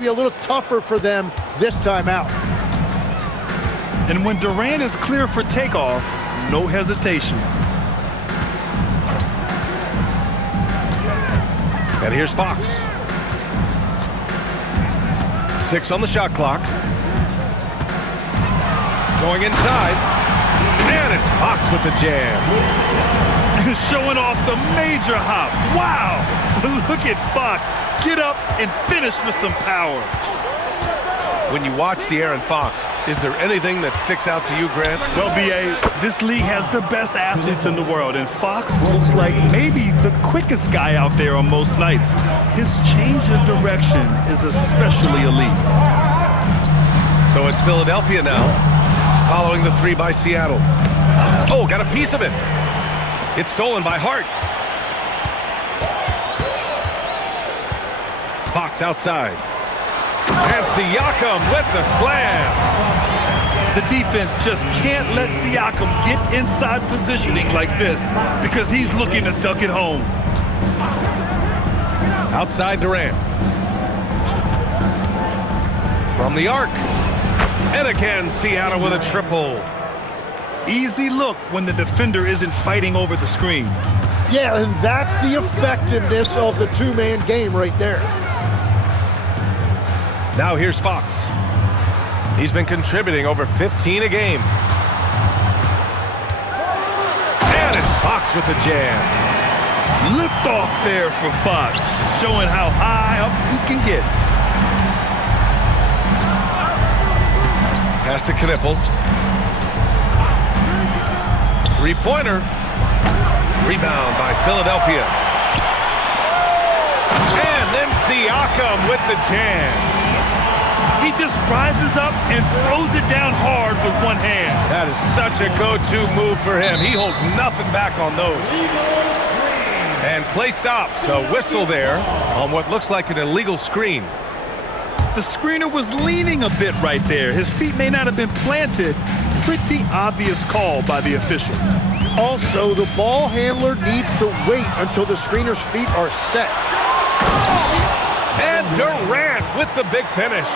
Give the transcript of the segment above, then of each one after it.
Be a little tougher for them this time out. And when Durant is clear for takeoff, no hesitation. And here's Fox. 6 on the shot clock. Going inside. And it's Fox with the jam. Showing off the major hops. Wow! Look at Fox. Get up and finish with some power. When you watch De'Aaron Fox, is there anything that sticks out to you, Grant? Well, B.A., this league has the best athletes in the world, and Fox looks like maybe the quickest guy out there on most nights. His change of direction is especially elite. So it's Philadelphia now, following the 3 by Seattle. Oh, got a piece of it. It's stolen by Hart. Fox outside. And Siakam with the slam. The defense just can't let Siakam get inside positioning like this because he's looking to duck it home. Outside Durant. From the arc. And again, Seattle with a triple. Easy look when the defender isn't fighting over the screen. Yeah, and that's the effectiveness of the two-man game right there. Now here's Fox. He's been contributing over 15 a game. And it's Fox with the jam. Lift off there for Fox, showing how high up he can get. Pass to Knipple. Three-pointer. Rebound by Philadelphia. And then Siakam with the jam. He just rises up and throws it down hard with one hand. That is such a go-to move for him. He holds nothing back on those. And play stops. A whistle there on what looks like an illegal screen. The screener was leaning a bit right there. His feet may not have been planted. Pretty obvious call by the officials. Also, the ball handler needs to wait until the screener's feet are set. And Durant with the big finish.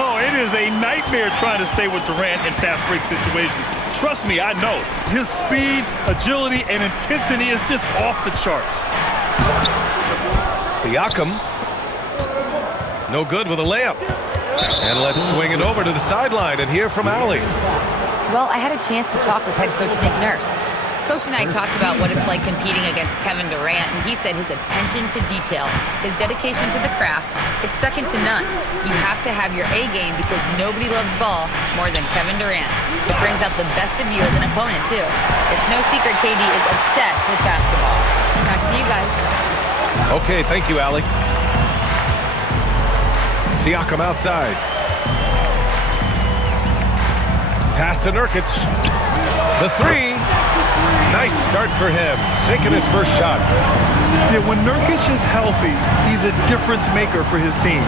Oh, it is a nightmare trying to stay with Durant in fast break situations. Trust me, I know. His speed, agility, and intensity is just off the charts. Siakam. No good with a layup. And let's swing it over to the sideline and hear from Allie. Well, I had a chance to talk with head coach Nick Nurse. Coach and I talked about what it's like competing against Kevin Durant, and he said his attention to detail, his dedication to the craft, it's second to none. You have to have your A game because nobody loves ball more than Kevin Durant. It brings out the best of you as an opponent, too. It's no secret KD is obsessed with basketball. Back to you guys. Okay, thank you, Allie. Siakam outside. Pass to Nurkic. The 3. Nice start for him. Sinking his first shot. Yeah, when Nurkic is healthy, he's a difference maker for his team.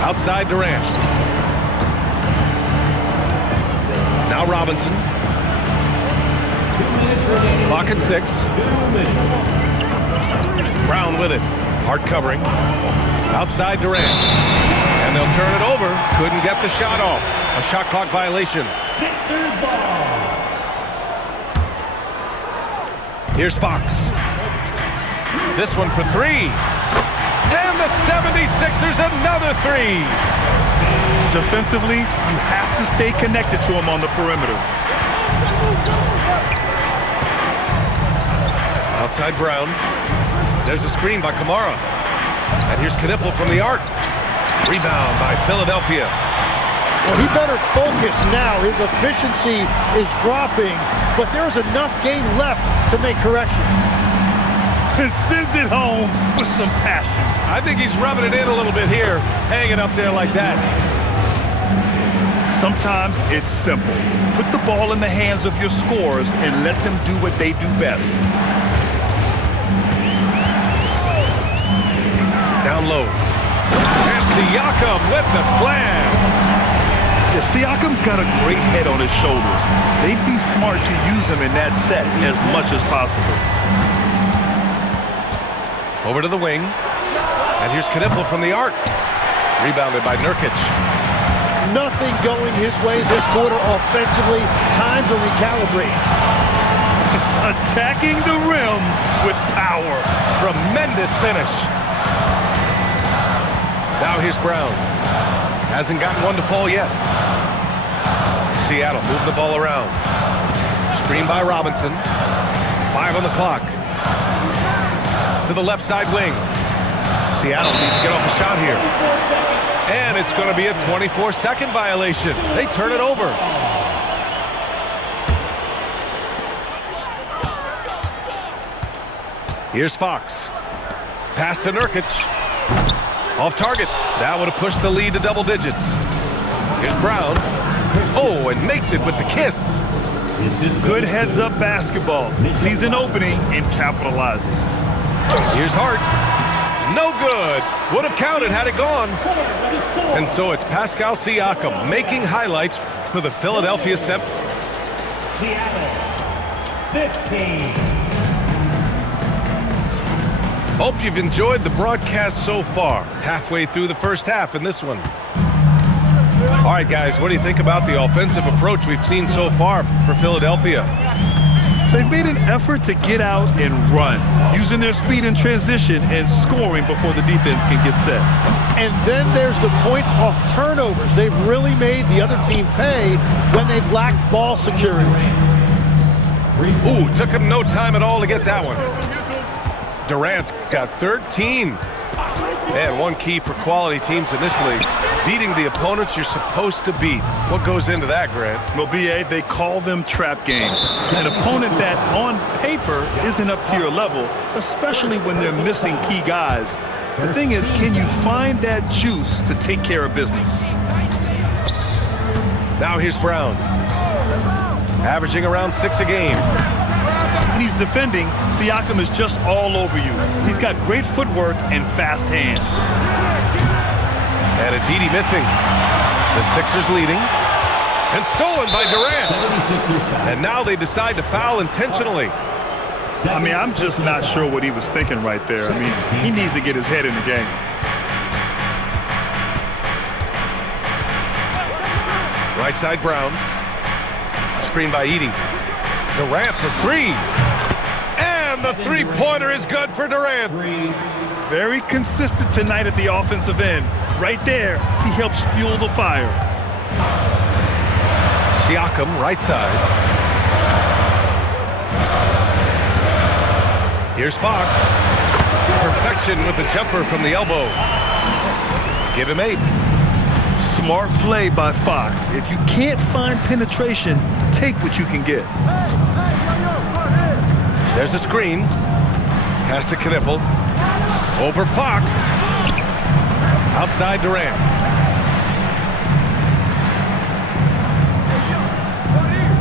Outside Durant. Now Robinson. Clock at 6. Brown with it. Hard covering. Outside Durant. And they'll turn it over. Couldn't get the shot off. A shot clock violation. Here's Fox. This one for 3. And the 76ers another 3. Defensively, you have to stay connected to him on the perimeter. Outside Brown. There's a screen by Kamara. And here's Knipple from the arc. Rebound by Philadelphia. Well, he better focus now. His efficiency is dropping, but there's enough game left to make corrections. And sends it home with some passion. I think he's rubbing it in a little bit here, hanging up there like that. Sometimes it's simple. Put the ball in the hands of your scorers and let them do what they do best. Down low. And Siakam with the slam. Yeah, Siakam's got a great head on his shoulders. They'd be smart to use him in that set as much as possible. Over to the wing. And here's Knipple from the arc. Rebounded by Nurkic. Nothing going his way this quarter offensively. Time to recalibrate. Attacking the rim with power. Tremendous finish. Now here's Brown. Hasn't gotten one to fall yet. Seattle move the ball around. Screen by Robinson. 5 on the clock. To the left side wing. Seattle needs to get off a shot here. And it's going to be a 24-second violation. They turn it over. Here's Fox. Pass to Nurkic. Off target. That would have pushed the lead to double digits. Here's Brown. Oh, and makes it with the kiss. This is good heads-up basketball. Sees an opening and capitalizes. Here's Hart. No good. Would have counted had it gone. And so it's Pascal Siakam making highlights for the Philadelphia 7. Seattle, 15. Hope you've enjoyed the broadcast so far. Halfway through the first half in this one. All right, guys, what do you think about the offensive approach we've seen so far for Philadelphia? They've made an effort to get out and run, using their speed in transition and scoring before the defense can get set. And then there's the points off turnovers. They've really made the other team pay when they've lacked ball security. Ooh, took him no time at all to get that one. Durant's got 13. And one key for quality teams in this league, beating the opponents you're supposed to beat. What goes into that, Grant? Well, B.A., they call them trap games. An opponent that, on paper, isn't up to your level, especially when they're missing key guys. The thing is, can you find that juice to take care of business? Now here's Brown. Averaging around 6 a game. When he's defending, Siakam is just all over you. He's got great footwork and fast hands. And it's Edey missing. The Sixers leading. And stolen by Durant. And now they decide to foul intentionally. I mean, I'm just not sure what he was thinking right there. I mean, he needs to get his head in the game. Right side Brown. Screen by Edey. Durant for 3. And the three-pointer is good for Durant. Very consistent tonight at the offensive end. Right there, he helps fuel the fire. Siakam, right side. Here's Fox. Perfection with the jumper from the elbow. Give him 8. Smart play by Fox. If you can't find penetration, take what you can get. There's a screen. Pass to Knipple. Over Fox. Outside Durant.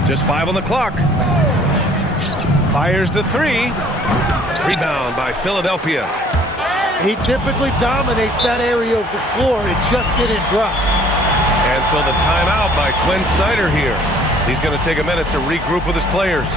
Just 5 on the clock. Fires the 3. Rebound by Philadelphia. He typically dominates that area of the floor. It just didn't drop. And so the timeout by Quinn Snyder here. He's going to take a minute to regroup with his players.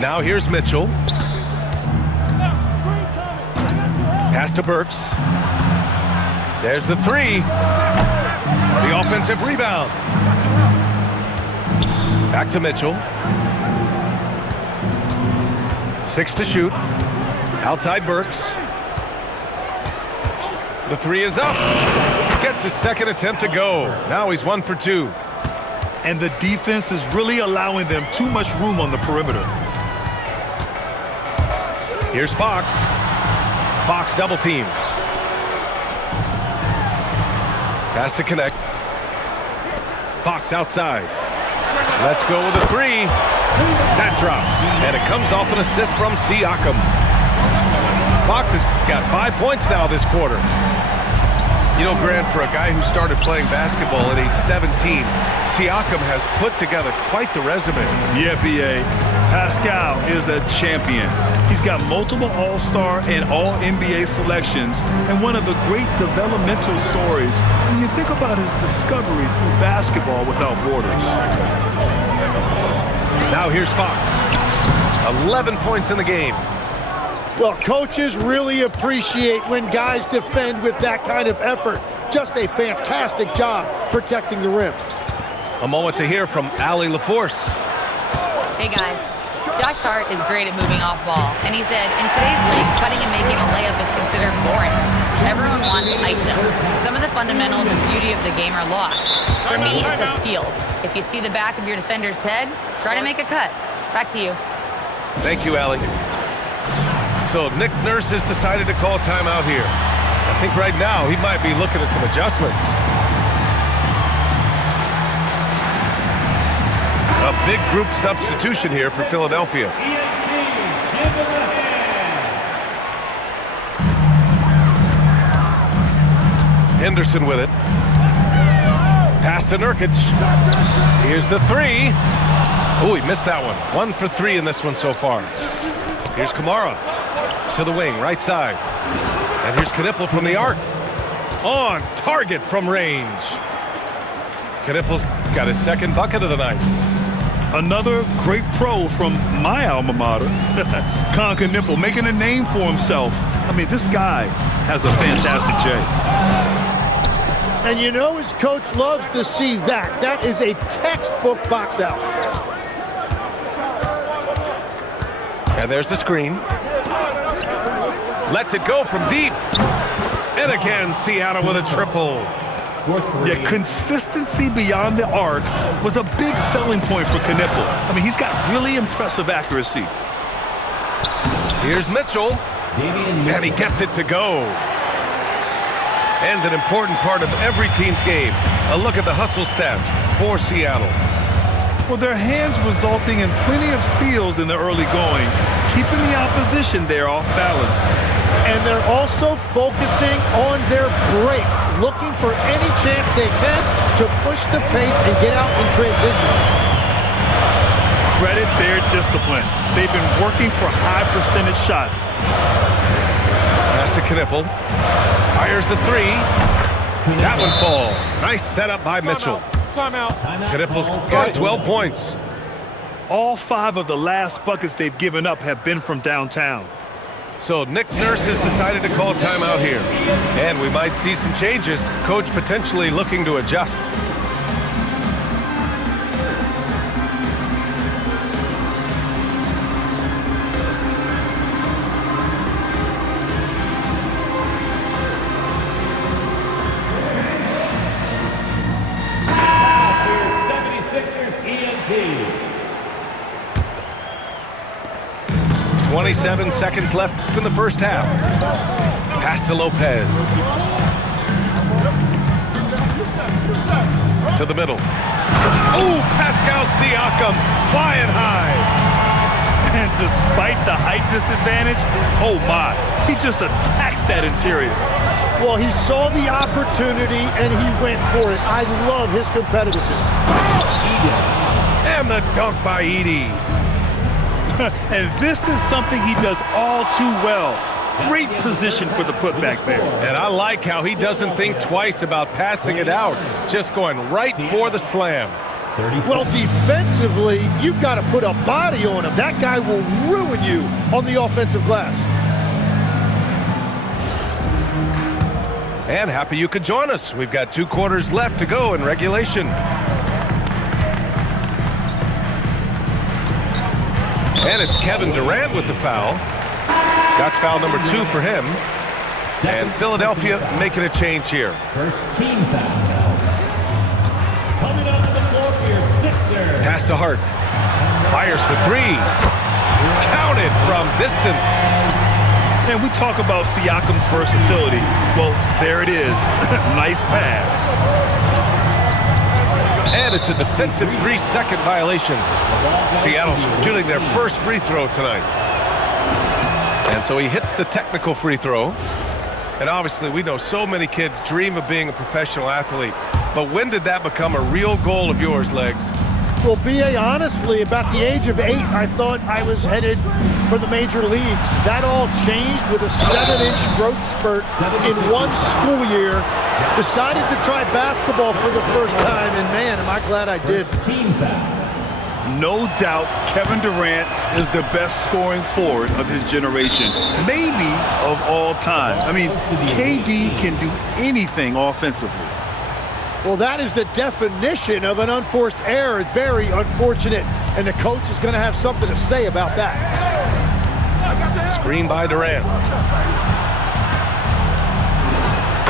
Now here's Mitchell. Pass to Burks. There's the 3. The offensive rebound. Back to Mitchell. 6 to shoot. Outside Burks. The 3 is up. Gets his second attempt to go. Now he's 1 for 2. And the defense is really allowing them too much room on the perimeter. Here's Fox. Fox double teams. Pass to connect. Fox outside. Let's go with a 3. That drops. And it comes off an assist from Siakam. Fox has got 5 points now this quarter. You know, Grant, for a guy who started playing basketball at age 17, Siakam has put together quite the resume. Yeah, B.A. Pascal is a champion. He's got multiple All-Star and All-NBA selections, and one of the great developmental stories when you think about his discovery through basketball without borders. Now here's Fox. 11 points in the game. Well, coaches really appreciate when guys defend with that kind of effort. Just a fantastic job protecting the rim. A moment to hear from Allie LaForce. Hey, guys. Josh Hart is great at moving off ball, and he said, in today's league, cutting and making a layup is considered boring. Everyone wants ISO. Some of the fundamentals and beauty of the game are lost. For me, it's a feel. If you see the back of your defender's head, try to make a cut. Back to you. Thank you, Allie. So Nick Nurse has decided to call timeout here. I think right now he might be looking at some adjustments. A big group substitution here for Philadelphia. Henderson with it. Pass to Nurkic. Here's the three. Oh, he missed that one. 1 for 3 in this one so far. Here's Kamara. To the wing, right side. And here's Knipple from the arc. On target from range. Knipple's got his second bucket of the night. Another great pro from my alma mater, Con Knipple, making a name for himself. I mean, this guy has a fantastic J. And you know his coach loves to see that. That is a textbook box out. And there's the screen. Lets it go from deep. And again, Seattle with a triple. Yeah, consistency beyond the arc was a big selling point for Knipple. I mean, he's got really impressive accuracy. Here's Mitchell. And he gets it to go. And an important part of every team's game. A look at the hustle stats for Seattle. Well, their hands resulting in plenty of steals in the early going, keeping the opposition there off balance. And they're also focusing on their break, looking for any chance they can to push the pace and get out in transition. Credit their discipline. They've been working for high percentage shots. Pass to Knipple. Fires the three. That one falls. Nice setup by Mitchell. Timeout. Knipple's got 12 points. All 5 of the last buckets they've given up have been from downtown. So Nick Nurse has decided to call timeout here. And we might see some changes. Coach potentially looking to adjust. ENT. 27 seconds left in the first half. Pass to Lopez. To the middle. Oh, Pascal Siakam flying high. And despite the height disadvantage, oh my, he just attacks that interior. Well, he saw the opportunity and he went for it. I love his competitiveness. And the dunk by Edey. And this is something he does all too well. Great position for the putback there. And I like how he doesn't think twice about passing it out. Just going right for the slam. Well, defensively, you've got to put a body on him. That guy will ruin you on the offensive glass. And happy you could join us. We've got 2 quarters left to go in regulation. And it's Kevin Durant with the foul. That's foul number 2 for him. And Philadelphia making a change here. First team foul. Coming up to the floor for your Sixers. Pass to Hart. Fires for 3. Counted from distance. And we talk about Siakam's versatility. Well, there it is. Nice pass. And it's a defensive 3-second violation. Seattle's shooting their first free throw tonight. And so he hits the technical free throw. And obviously, we know so many kids dream of being a professional athlete. But when did that become a real goal of yours, Legs? Well, B.A., honestly, about the age of 8, I thought I was headed for the major leagues. That all changed with a 7-inch growth spurt in one school year. Decided to try basketball for the first time, and man, am I glad I did. Team foul. No doubt Kevin Durant is the best scoring forward of his generation, maybe of all time. I mean, KD can do anything offensively. Well, that is the definition of an unforced error. Very unfortunate, and the coach is going to have something to say about that. Screen by Durant.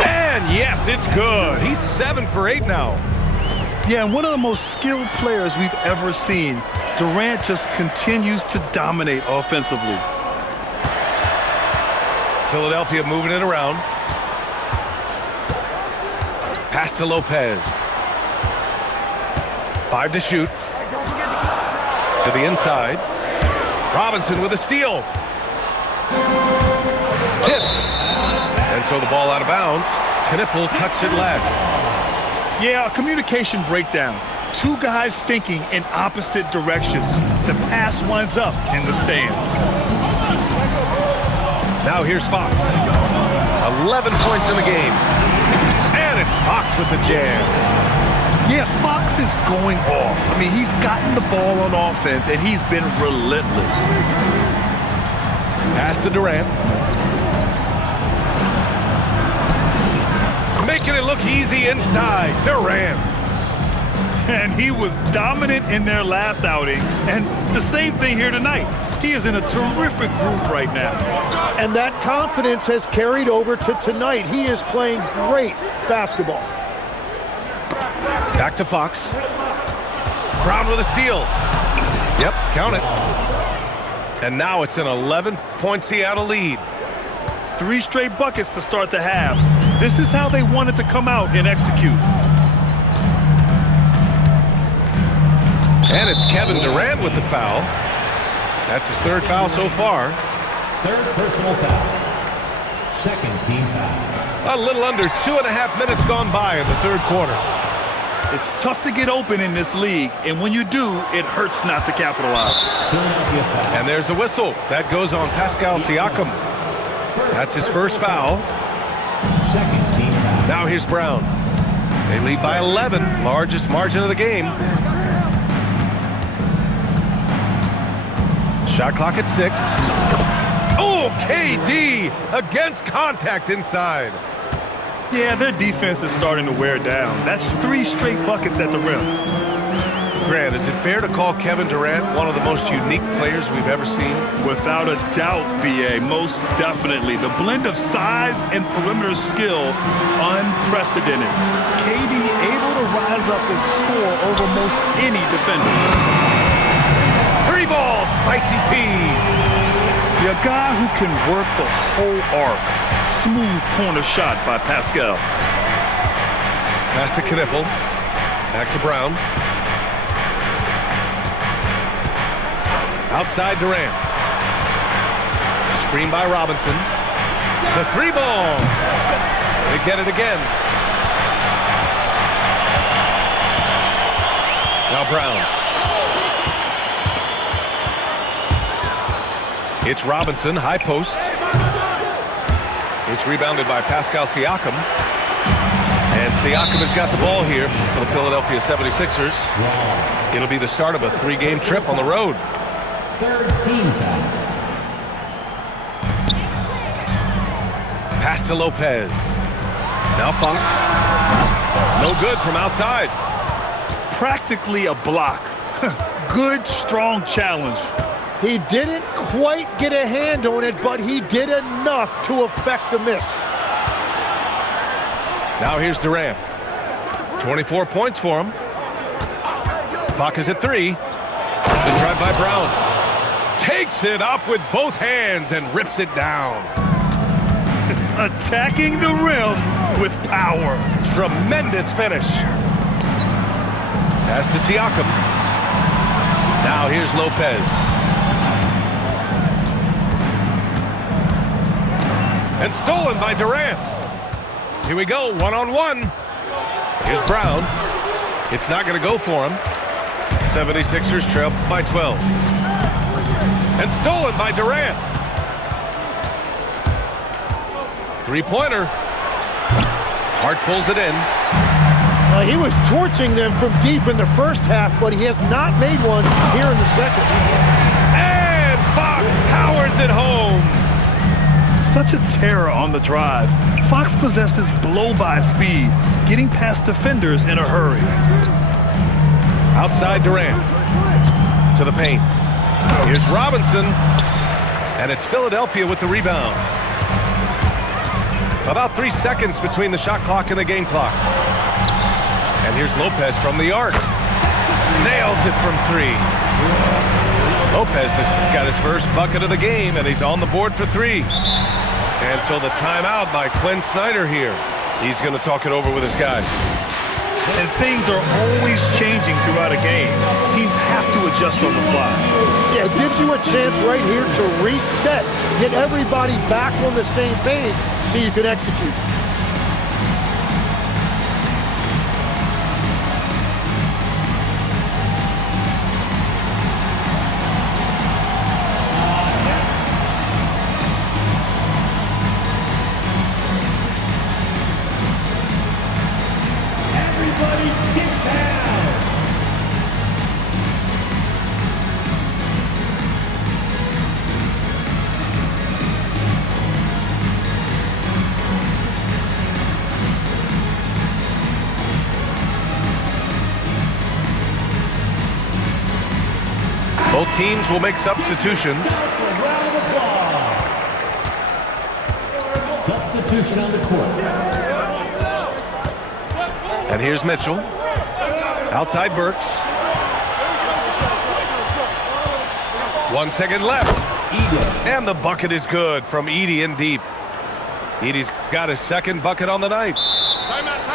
And yes, it's good. He's 7 for 8 now. Yeah, and one of the most skilled players we've ever seen. Durant just continues to dominate offensively. Philadelphia moving it around. Pass to Lopez. 5 to shoot. To the inside. Robinson with a steal. Tipped. And so the ball out of bounds. Knipple tucks it last. Yeah, a communication breakdown. Two guys thinking in opposite directions. The pass winds up in the stands. Now here's Fox. 11 points in the game. And it's Fox with the jam. Yeah, Fox is going off. I mean, he's gotten the ball on offense, and he's been relentless. Pass to Durant. Making it look easy inside. Durant. And he was dominant in their last outing, and the same thing here tonight. He is in a terrific groove right now. And that confidence has carried over to tonight. He is playing great basketball. Back to Fox. Brown with a steal. Yep, count it. And now it's an 11-point Seattle lead. 3 straight buckets to start the half. This is how they wanted to come out and execute. And it's Kevin Durant with the foul. That's his 3rd foul so far. 3rd personal foul. 2nd team foul. A little under 2.5 minutes gone by in the 3rd quarter. It's tough to get open in this league, and when you do, it hurts not to capitalize. Philadelphia foul. And there's a whistle. That goes on Pascal Siakam. That's his 1st foul. 2nd team foul. Now here's Brown. They lead by 11, largest margin of the game. Shot clock at 6. Oh, KD against contact inside. Yeah, their defense is starting to wear down. That's 3 straight buckets at the rim. Grant, is it fair to call Kevin Durant one of the most unique players we've ever seen? Without a doubt, B.A., most definitely. The blend of size and perimeter skill, unprecedented. KD able to rise up and score over most any defender. 3 balls, Spicy P. A guy who can work the whole arc. Smooth corner shot by Pascal. Pass to Knipple. Back to Brown. Outside Durant. Screen by Robinson. The 3 ball. They get it again. Now Brown. It's Robinson, high post. It's rebounded by Pascal Siakam. And Siakam has got the ball here for the Philadelphia 76ers. It'll be the start of a 3-game trip on the road. 3rd team foul. Pass to Lopez. Now Fox. No good from outside. Practically a block. Good, strong challenge. He didn't quite get a hand on it, but he did enough to affect the miss. Now here's Durant. 24 points for him. Clock is at 3. The drive by Brown. Takes it up with both hands and rips it down. Attacking the rim with power. Tremendous finish. Pass to Siakam. Now here's Lopez. And stolen by Durant. Here we go, one-on-one. Here's Brown. It's not going to go for him. 76ers trail by 12. And stolen by Durant. Three-pointer. Hart pulls it in. He was torching them from deep in the first half, but he has not made one here in the second. And Fox powers it home. Such a terror on the drive. Fox possesses blow-by speed, getting past defenders in a hurry. Outside Durant. To the paint. Here's Robinson. And it's Philadelphia with the rebound. About 3 seconds between the shot clock and the game clock. And here's Lopez from the arc. Nails it from 3. Lopez has got his first bucket of the game, and he's on the board for 3. And so the timeout by Quinn Snyder here. He's going to talk it over with his guys. And things are always changing throughout a game. Teams have to adjust on the fly. Yeah, it gives you a chance right here to reset, get everybody back on the same page so you can execute. Everybody get down. Both teams will make substitutions. Round of applause. Substitution on the court. And here's Mitchell. Outside Burks. 1 second left. And the bucket is good from Edey in deep. Edey's got his second bucket on the night.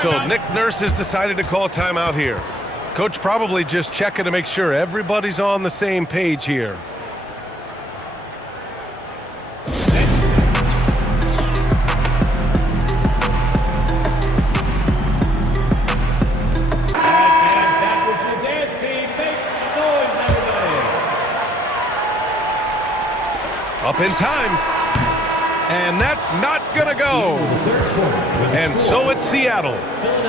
So Nick Nurse has decided to call timeout here. Coach probably just checking to make sure everybody's on the same page here. That was your dance team. Make noise, everybody. Up in time. And that's not gonna go. And so it's Seattle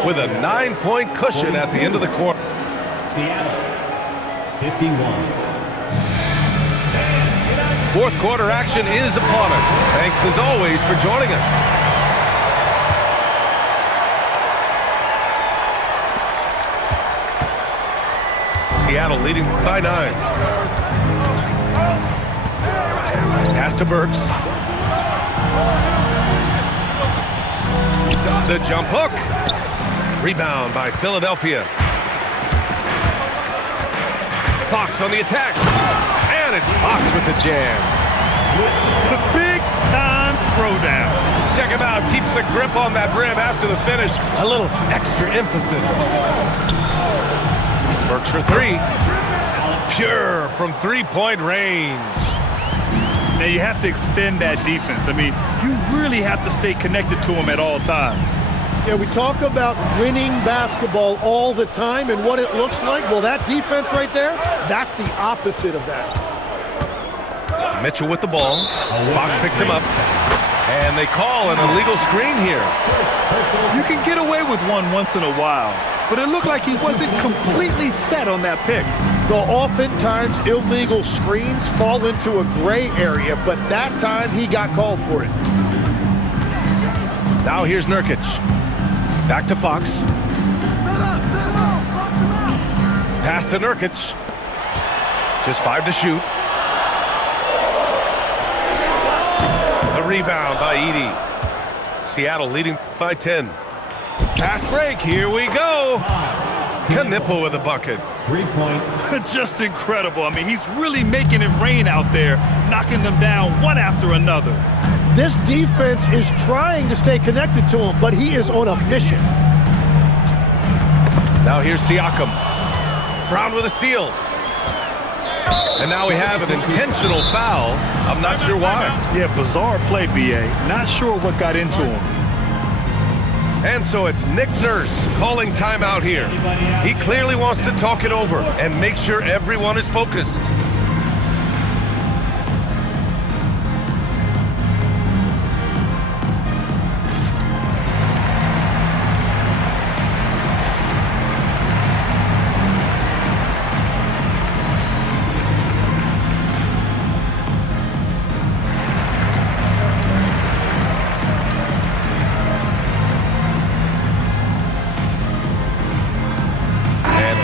with a 9-point cushion at the end of the quarter. Seattle, 51. Fourth quarter action is upon us. Thanks as always for joining us. Seattle leading by 9. Pass to Burks. The jump hook. Rebound by Philadelphia. Fox on the attack. And it's Fox with the jam. The big-time throwdown. Check him out. Keeps the grip on that rim after the finish. A little extra emphasis. Burks for 3. Pure from 3-point range. Now you have to extend that defense. I mean, you really have to stay connected to him at all times. Yeah, we talk about winning basketball all the time and what it looks like. Well, that defense right there, that's the opposite of that. Mitchell with the ball. Fox picks him up. And they call an illegal screen here. You can get away with one once in a while, but it looked like he wasn't completely set on that pick. Well, oftentimes illegal screens fall into a gray area, but that time he got called for it. Now here's Nurkic. Back to Fox. Pass to Nurkic. Just 5 to shoot. The rebound by Edey. Seattle leading by 10. Fast break. Here we go. Knipple with a bucket. 3 points. Just incredible. I mean, he's really making it rain out there, knocking them down one after another. This defense is trying to stay connected to him, but he is on a mission. Now here's Siakam. Brown with a steal. And now we have an intentional foul. I'm not sure why. Yeah, bizarre play, B.A. Not sure what got into him. And so it's Nick Nurse calling timeout here. He clearly wants to talk it over and make sure everyone is focused.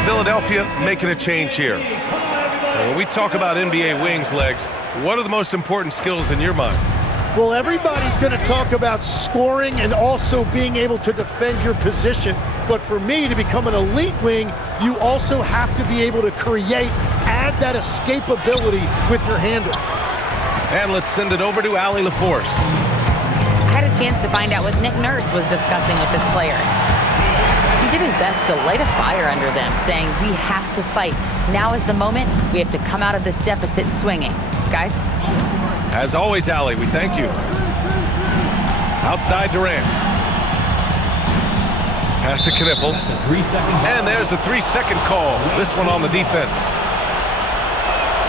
Philadelphia making a change here. And when we talk about NBA wings, Legs, what are the most important skills in your mind? Well, everybody's going to talk about scoring and also being able to defend your position. But for me, to become an elite wing, you also have to be able to create, add that escapability with your handle. And let's send it over to Allie LaForce. I had a chance to find out what Nick Nurse was discussing with his players. He did his best to light a fire under them, saying, we have to fight. Now is the moment. We have to come out of this deficit swinging. Guys? As always, Allie, we thank you. Outside Durant. Pass to Knipple. And there's a 3-second call. This one on the defense.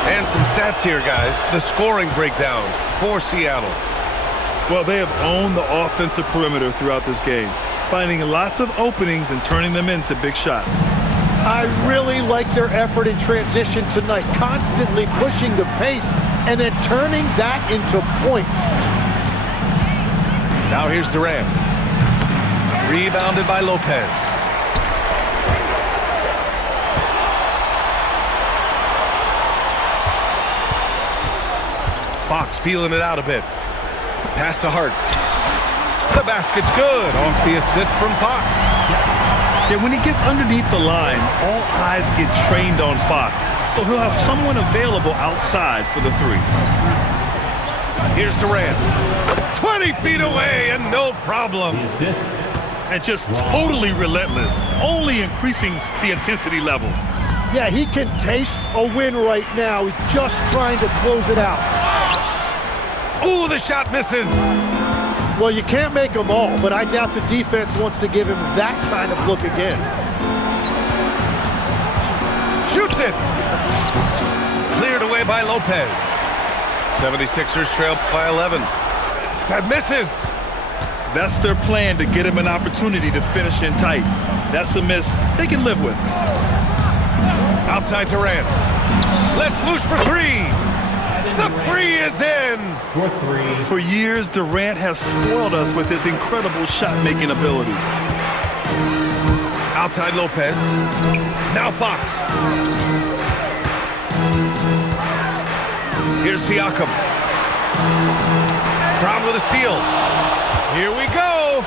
And some stats here, guys. The scoring breakdown for Seattle. Well, they have owned the offensive perimeter throughout this game, finding lots of openings and turning them into big shots. I really like their effort in transition tonight, constantly pushing the pace and then turning that into points. Now here's Durant. Rebounded by Lopez. Fox feeling it out a bit. Pass to Hart. The basket's good off the assist from Fox. Yeah, when he gets underneath the line, all eyes get trained on Fox, so he'll have someone available outside for the three. Here's Durant. 20 feet away and no problem. And just totally relentless, only increasing the intensity level. Yeah, he can taste a win right now. He's just trying to close it out. Ooh, the shot misses. Well, you can't make them all, but I doubt the defense wants to give him that kind of look again. Shoots it. Cleared away by Lopez. 76ers trail by 11. That misses. That's their plan, to get him an opportunity to finish in tight. That's a miss they can live with. Outside Durant. Let's loose for three. The three is in. For years, Durant has spoiled us with his incredible shot-making ability. Outside Lopez. Now Fox. Here's Siakam. Brown with a steal. Here we go.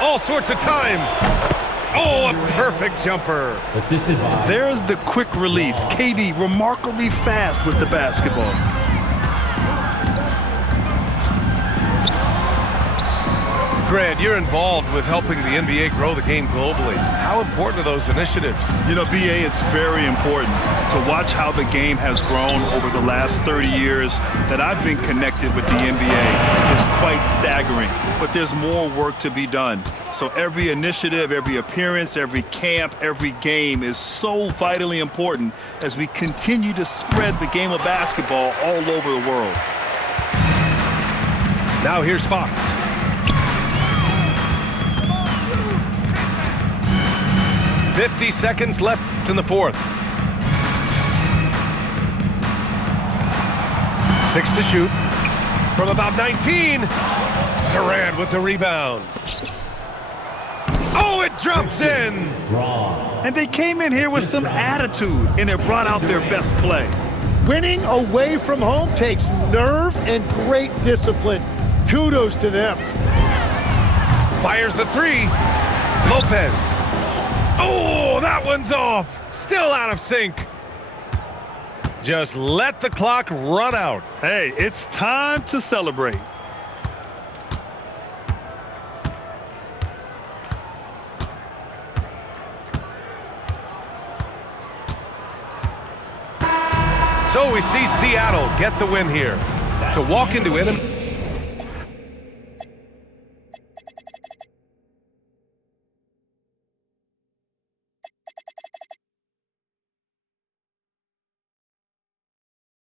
All sorts of time. Oh, a perfect jumper. There's the quick release. KD remarkably fast with the basketball. Grant, you're involved with helping the NBA grow the game globally. How important are those initiatives? You know, BA, it's very important to watch how the game has grown over the last 30 years that I've been connected with the NBA. It's quite staggering, but there's more work to be done. So every initiative, every appearance, every camp, every game is so vitally important as we continue to spread the game of basketball all over the world. Now here's Fox. .50 seconds left in the fourth. 6 to shoot. From about 19. Durant with the rebound. Oh, it drops in. And they came in here with some attitude, and it brought out their best play. Winning away from home takes nerve and great discipline. Kudos to them. Fires the three. Lopez. Oh, that one's off. Still out of sync. Just let the clock run out. Hey, it's time to celebrate. we see Seattle get the win here. To walk into enemy...